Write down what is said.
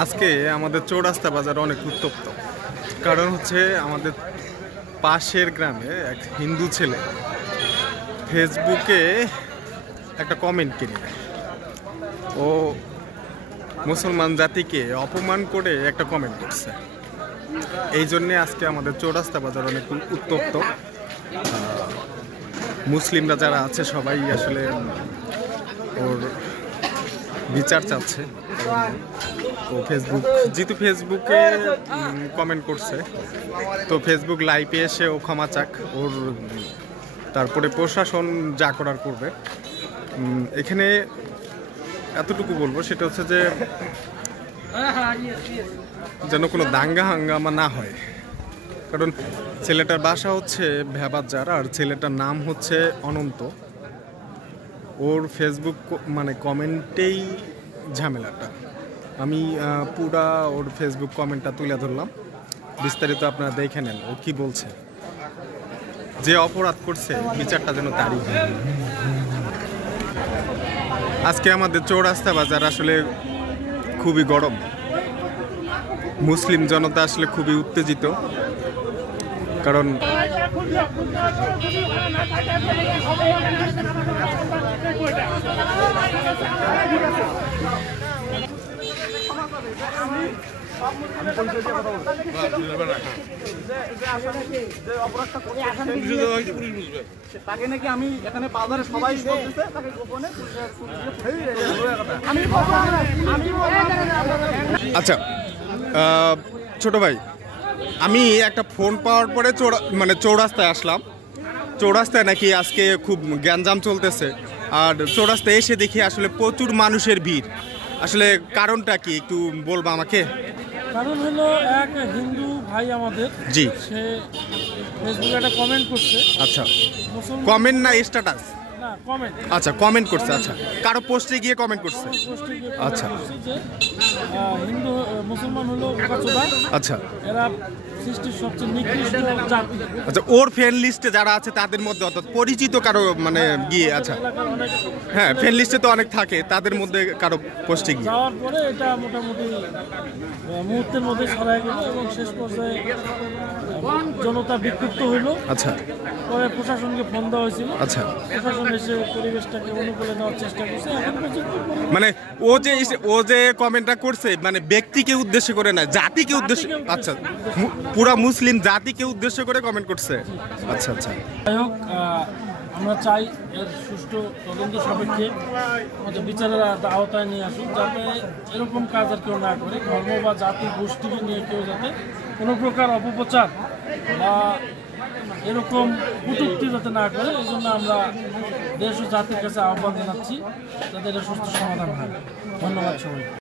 আজকে আমাদের চৌরাস্তা বাজার অনেক উত্তপ্ত। কারণ হচ্ছে আমাদের পাশের গ্রামে এক হিন্দু ছেলে ফেসবুকে একটা কমেন্ট কিনে ও মুসলমান জাতিকে অপমান করে একটা কমেন্ট করছে। এই জন্যে আজকে আমাদের চৌরাস্তা বাজার অনেক উত্তপ্ত। মুসলিমরা যারা আছে সবাই আসলে ওর বিচার চাচ্ছে। তো যেহেতু ফেসবুকে কমেন্ট করছে, তো ফেসবুক লাইভে এসে ও ক্ষমা চাক ওর, তারপরে প্রশাসন যা করার করবে। এখানে এতটুকু বলবো, সেটা হচ্ছে যে যেন কোনো দাঙ্গা হাঙ্গামা না হয়। কারণ ছেলেটার বাসা হচ্ছে ভেবাজার আর ছেলেটার নাম হচ্ছে অনন্ত। ওর ফেসবুক মানে কমেন্টেই ঝামেলাটা। আমি পুরা ওর ফেসবুক কমেন্টটা তুলে ধরলাম, বিস্তারিত আপনারা দেখে নেন ও কি বলছে। যে অপরাধ করছে বিচারটা যেন তারই হয়। আজকে আমাদের চৌরাস্তা বাজার আসলে খুবই গরম। মুসলিম জনতা আসলে খুবই উত্তেজিত, কারণ তাকে নাকি আমি এখানে বাজারে সবাই বলতেছে তাকে গোপনে। আচ্ছা ছোট ভাই, আমি একটা ফোন পাওয়ার পরে চৌরাস্তায় আসলাম। চৌরাস্তায় নাকি আজকে খুব গ্যাঞ্জাম চলতেছে, আর চৌরাস্তায় এসে দেখি আসলে প্রচুর মানুষের ভিড়। আসলে কারণটা কি একটু বলবা আমাকে? কারণ হলো এক হিন্দু ভাই আমাদের, জি, সে ফেসবুকে একটা কমেন্ট করছে। আচ্ছা, কমেন্ট না স্ট্যাটাস? না, কমেন্ট। আচ্ছা, কমেন্ট করছে। আচ্ছা, কারো পোস্টে গিয়ে কমেন্ট করছে। আচ্ছা, যে হিন্দু মুসলমান হলো বোকাচোদা। আচ্ছা, এরা সৃষ্টির সবচেয়ে নিকৃষ্ট জাতি। আচ্ছা, ওর ফ্রেন্ড লিস্টে যারা আছে তাদের মধ্যে অর্থাৎ পরিচিত কারো মানে গিয়ে, আচ্ছা হ্যাঁ, ফ্রেন্ড লিস্টে তো অনেক থাকে, তাদের মধ্যে কারো পোস্টে গিয়ে যাওয়ার পরে এটা মোটামুটি মুহূর্তের মধ্যে ছড়াই গেল এবং শেষ পর্যায়ে জনতা বিক্ষুব্ধ হইল। আচ্ছা, পরে প্রশাসনকে ফোন দেওয়া হয়েছিল। আচ্ছা, প্রশাসন এসে পরিবেশটাকে অনুকূলে নেওয়ার চেষ্টা করছে। এখন পর্যন্ত মানে ও যে কমেন্টটা করছে মানে ব্যক্তিকে উদ্দেশ্য করে না, জাতিকে উদ্দেশ্য। আচ্ছা, পুরা মুসলিম জাতিকে উদ্দেশ্য করে কমেন্ট করছে। আচ্ছা আচ্ছা, যাই হোক, আমরা চাই এর সুষ্ঠু তদন্ত সাপেক্ষে আমাদের বিচারের আওতায় নিয়ে আসুক, যাতে এরকম কাজ আর কেউ না করে। ধর্ম বা জাতি গোষ্ঠীকে নিয়ে কেউ যাতে কোনো প্রকার অপপ্রচার বা এরকম কটূক্তি যাতে না করে, এই জন্য আমরা দেশ ও জাতির কাছে আহ্বান জানাচ্ছি যাতে এটা সুষ্ঠু সমাধান হয়। ধন্যবাদ সবাই।